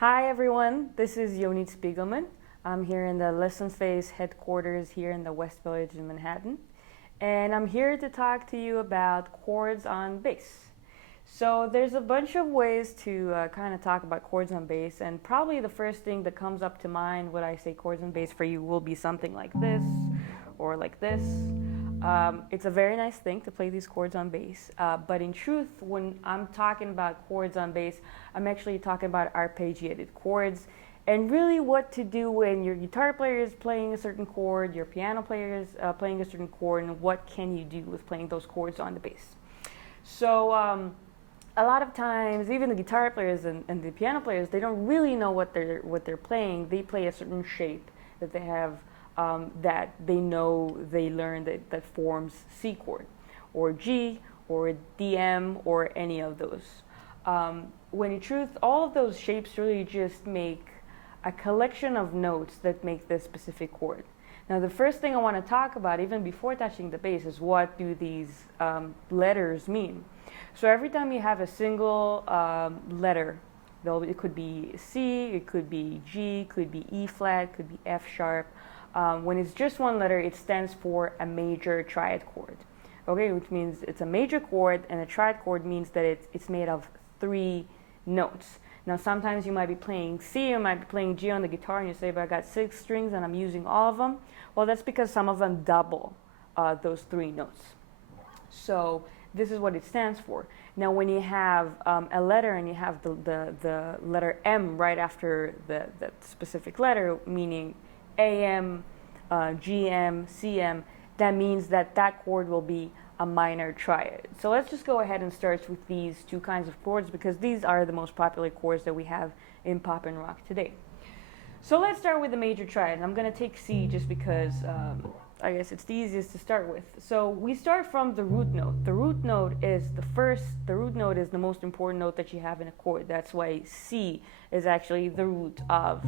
Hi everyone, this is Yonit Spiegelman. I'm here in the Lessonface headquarters here in the West Village in Manhattan. And I'm here to talk to you about chords on bass. So there's a bunch of ways to kind of talk about chords on bass, and probably the first thing that comes up to mind when I say chords on bass for you will be something like this or like this. It's a very nice thing to play these chords on bass, but in truth, when I'm talking about chords on bass, I'm actually talking about arpeggiated chords, and really what to do when your guitar player is playing a certain chord, your piano player is playing a certain chord, and what can you do with playing those chords on the bass. So a lot of times, even the guitar players and the piano players, they don't really know what they're playing. They play a certain shape that they have, that they know they learned that forms C chord, or G, or DM, or any of those. When in truth, all of those shapes really just make a collection of notes that make this specific chord. Now, the first thing I want to talk about, even before touching the bass, is what do these letters mean? So every time you have a single letter, it could be C, it could be G, it could be E flat, it could be F sharp. When it's just one letter, it stands for a major triad chord. Okay, which means it's a major chord, and a triad chord means that it's made of 3 notes. Now, sometimes you might be playing C, you might be playing G on the guitar, and you say, but I got 6 strings and I'm using all of them. Well, that's because some of them double those 3 notes. So this is what it stands for. Now, when you have a letter and you have the letter M right after that specific letter, meaning AM, GM, CM, that means that chord will be a minor triad. So let's just go ahead and start with these 2 kinds of chords, because these are the most popular chords that we have in pop and rock today. So let's start with the major triad, and I'm going to take C just because I guess it's the easiest to start with. So we start from the root note. The root note is the root note is the most important note that you have in a chord. That's why C is actually the root of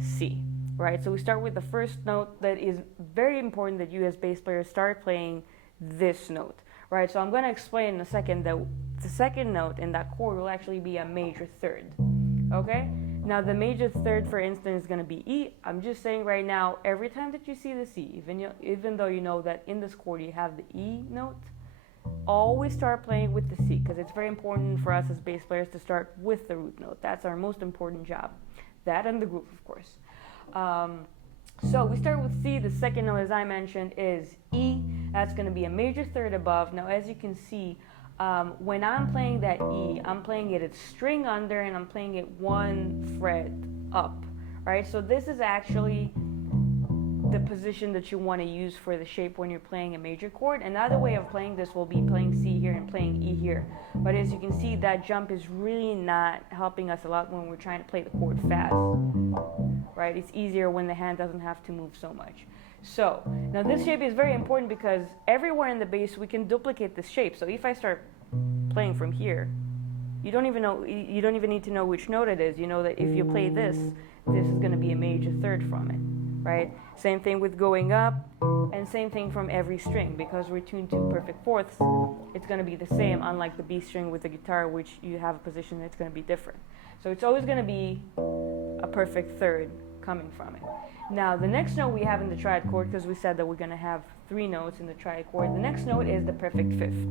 C, right? So we start with the first note. That is very important that you as bass players start playing this note, right? So I'm going to explain in a second that the second note in that chord will actually be a major third, okay? Now, the major third, for instance, is going to be E. I'm just saying right now, every time that you see the C, even though you know that in this chord you have the E note, always start playing with the C, because it's very important for us as bass players to start with the root note. That's our most important job. That and the groove, of course. So we start with C. The second note, as I mentioned, is E. That's going to be a major third above. Now, as you can see, when I'm playing that E, I'm playing it at string under, and I'm playing it 1 fret up, right? So this is actually the position that you want to use for the shape when you're playing a major chord. Another way of playing this will be playing C here and playing E here. But as you can see, that jump is really not helping us a lot when we're trying to play the chord fast, right? It's easier when the hand doesn't have to move so much. So now this shape is very important because everywhere in the bass we can duplicate this shape. So if I start playing from here, you don't even need to know which note it is. You know that if you play this is going to be a major third from it, right? Same thing with going up, and same thing from every string, because we're tuned to perfect fourths. It's going to be the same, unlike the B string with the guitar, which you have a position that's going to be different. So it's always going to be a perfect third coming from it. Now, the next note we have in the triad chord, because we said that we're going to have 3 notes in the triad chord, the next note is the perfect fifth.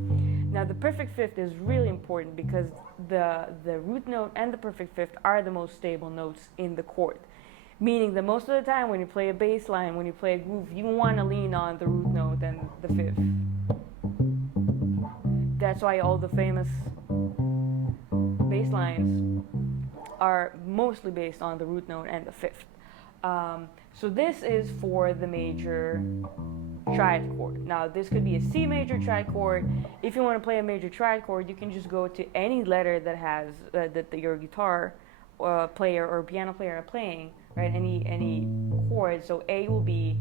Now, the perfect fifth is really important because the root note and the perfect fifth are the most stable notes in the chord. Meaning that most of the time when you play a bass line, when you play a groove, you want to lean on the root note and the fifth. That's why all the famous bass lines are mostly based on the root note and the fifth. So this is for the major triad chord. Now, this could be a C major triad chord. If you want to play a major triad chord, you can just go to any letter that has that your guitar player or piano player are playing, right? Any chord. So A will be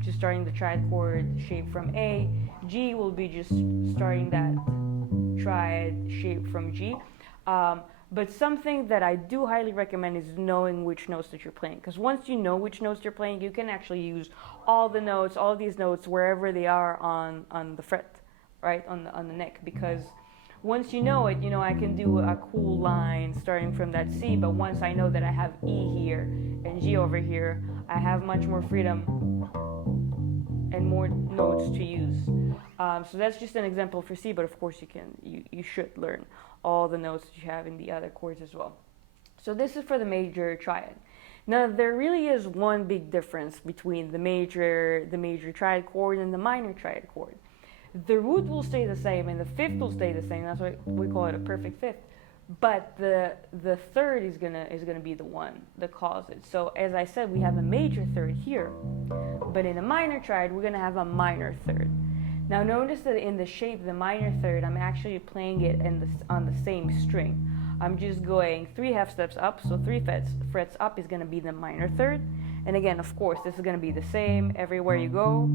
just starting the triad chord shape from A. G will be just starting that triad shape from G. But something that I do highly recommend is knowing which notes that you're playing. Because once you know which notes you're playing, you can actually use all the notes, all these notes, wherever they are on the fret, right, on the neck. Because once you know it, I can do a cool line starting from that C, but once I know that I have E here and G over here, I have much more freedom and more notes to use. So that's just an example for C, but of course you should learn all the notes that you have in the other chords as well. So this is for the major triad. Now there really is one big difference between the major triad chord and the minor triad chord. The root will stay the same and the fifth will stay the same. That's why we call it a perfect fifth. But the third is gonna be the one that causes it. So as I said, we have a major third here, but in a minor triad we're gonna have a minor third. Now notice that in the shape, the minor third, I'm actually playing it on the same string. I'm just going 3 half steps up, so 3 frets up is gonna be the minor third. And again, of course, this is gonna be the same everywhere you go.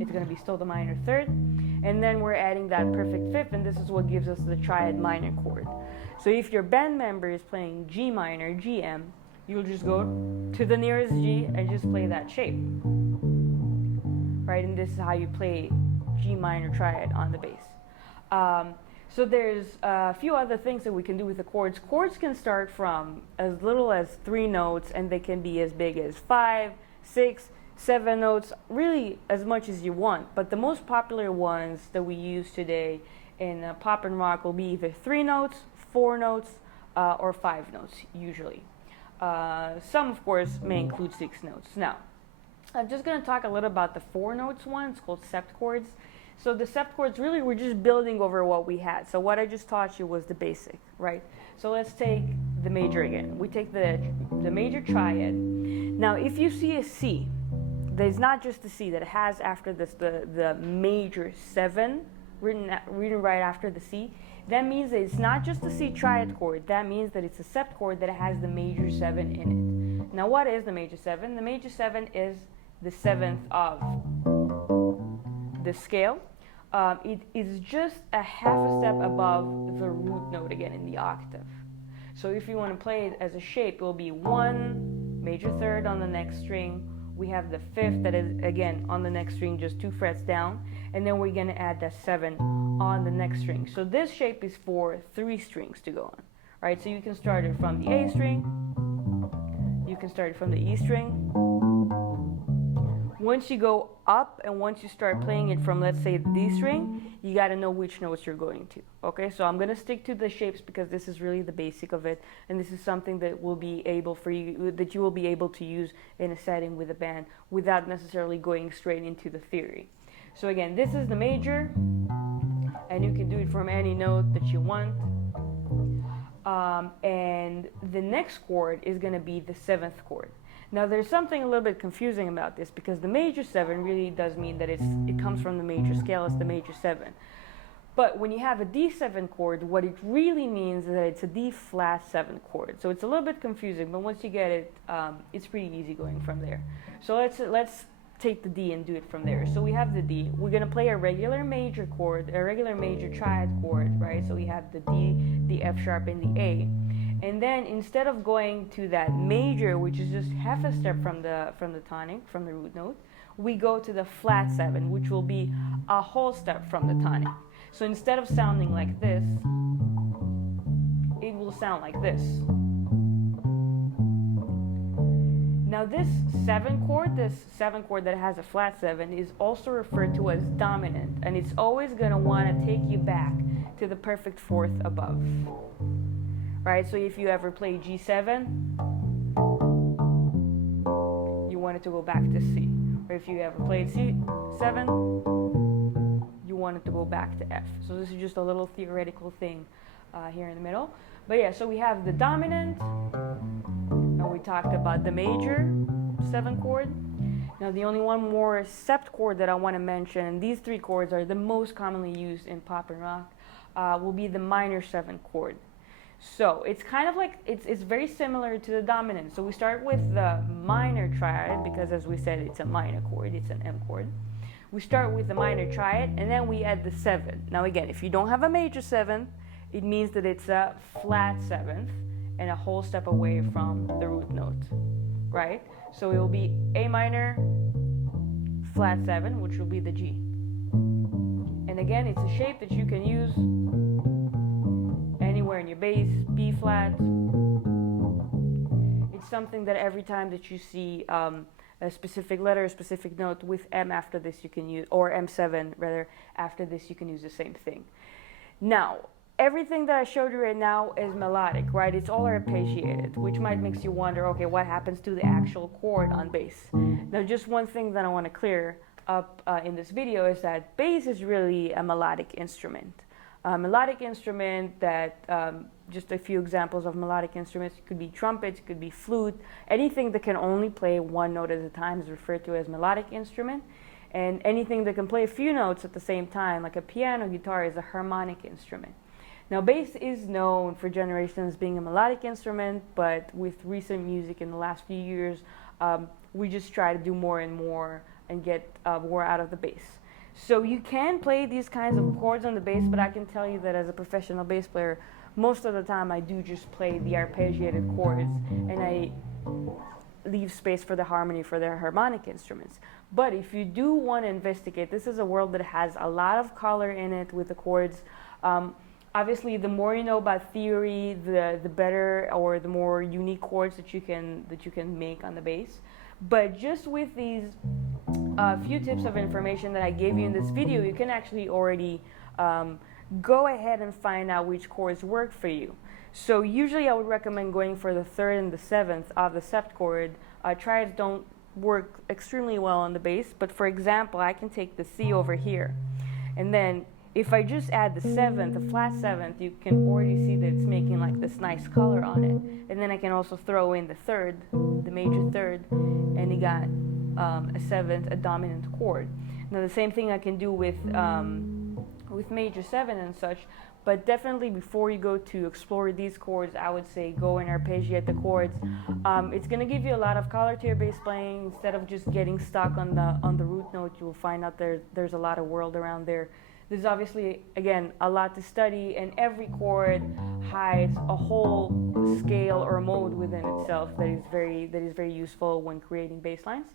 It's gonna be still the minor third. And then we're adding that perfect fifth, and this is what gives us the triad minor chord. So if your band member is playing G minor, GM, you'll just go to the nearest G and just play that shape. Right, and this is how you play G minor triad on the bass. So there's a few other things that we can do with the chords. Chords can start from as little as 3 notes, and they can be as big as 5, 6, 7 notes, really as much as you want. But the most popular ones that we use today in pop and rock will be either 3 notes, 4 notes, or 5 notes usually. Some, of course, may include 6 notes. Now, I'm just going to talk a little about the 4 notes one. It's called sept chords. So the sept chords, really, we're just building over what we had. So what I just taught you was the basic, right? So let's take the major again. We take the major triad. Now, if you see a C, there's not just a C that has after this the major 7 written right after the C. That means that it's not just a C triad chord. That means that it's a sept chord that has the major 7 in it. Now, what is the major 7? The major 7 is the 7th of the scale. It is just a half a step above the root note again in the octave. So if you want to play it as a shape, it will be 1 major third on the next string. We have the 5th that is again on the next string, just 2 frets down, and then we're going to add the 7 on the next string. So this shape is for 3 strings to go on, right? So you can start it from the A string, you can start it from the E string. Once you go up and once you start playing it from, let's say, the D string, you got to know which notes you're going to. Okay, so I'm going to stick to the shapes because this is really the basic of it, and this is something that will be able for you, that you will be able to use in a setting with a band without necessarily going straight into the theory. So again, this is the major, and you can do it from any note that you want. And the next chord is going to be the 7th chord. Now there's something a little bit confusing about this because the major 7 really does mean that it comes from the major scale as the major 7. But when you have a D7 chord, what it really means is that it's a D flat 7 chord. So it's a little bit confusing, but once you get it, it's pretty easy going from there. So let's take the D and do it from there. So we have the D. We're going to play a regular major chord, a regular major triad chord, right? So we have the D, the F sharp, and the A. And then instead of going to that major, which is just half a step from the tonic, from the root note, we go to the flat 7, which will be a whole step from the tonic. So instead of sounding like this, it will sound like this. Now this 7 chord that has a flat 7 is also referred to as dominant, and it's always going to want to take you back to the perfect 4th above. Right, so if you ever play G7, you want it to go back to C. Or if you ever played C7, you want it to go back to F. So this is just a little theoretical thing here in the middle. But yeah, so we have the dominant, and we talked about the major 7 chord. Now the only one more sept chord that I want to mention, and these 3 chords are the most commonly used in pop and rock, will be the minor 7 chord. So it's kind of like, it's very similar to the dominant. So we start with the minor triad because, as we said, it's a minor chord, it's an M chord. We start with the minor triad and then we add the 7. Now again, if you don't have a major 7th, it means that it's a flat 7th and a whole step away from the root note, right? So it will be A minor, flat 7, which will be the G. And And again, it's a shape that you can use anywhere in your bass, B flat. It's something that every time that you see a specific letter, a specific note with M after this you can use, or M7 rather, after this you can use the same thing. Now, everything that I showed you right now is melodic, right? It's all arpeggiated, which might make you wonder, okay, what happens to the actual chord on bass? Now, just one thing that I want to clear up in this video is that bass is really a melodic instrument. A melodic instrument that, just a few examples of melodic instruments, it could be trumpets, it could be flute, anything that can only play one note at a time is referred to as melodic instrument. And anything that can play a few notes at the same time, like a piano, guitar, is a harmonic instrument. Now, bass is known for generations being a melodic instrument, but with recent music in the last few years, we just try to do more and more and get more out of the bass. So you can play these kinds of chords on the bass, but I can tell you that as a professional bass player, most of the time I do just play the arpeggiated chords, and I leave space for the harmony for their harmonic instruments. But if you do want to investigate, this is a world that has a lot of color in it with the chords. Obviously, the more you know about theory, the better, or the more unique chords that you can make on the bass. But just with these few tips of information that I gave you in this video, you can actually already go ahead and find out which chords work for you. So usually I would recommend going for the 3rd and the 7th of the sept chord. Triads don't work extremely well on the bass, but for example, I can take the C over here, and then if I just add the 7th, the flat 7th, you can already see that it's making like this nice color on it. And then I can also throw in the 3rd, the major 3rd, and you got a 7th, a dominant chord. Now the same thing I can do with major 7 and such, but definitely before you go to explore these chords, I would say go and arpeggiate the chords. It's going to give you a lot of color to your bass playing. Instead of just getting stuck on the root note, you'll find out there's a lot of world around there. There's obviously, again, a lot to study, and every chord hides a whole scale or mode within itself that is very useful when creating bass lines.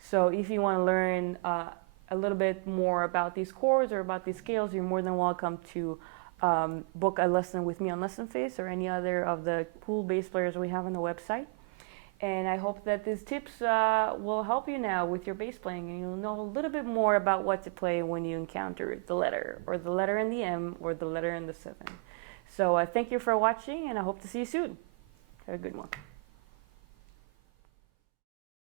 So if you want to learn a little bit more about these chords or about these scales, you're more than welcome to book a lesson with me on Lessonface or any other of the cool bass players we have on the website. And I hope that these tips will help you now with your bass playing, and you'll know a little bit more about what to play when you encounter the letter, or the letter in the M, or the letter in the 7. So thank you for watching, and I hope to see you soon. Have a good one.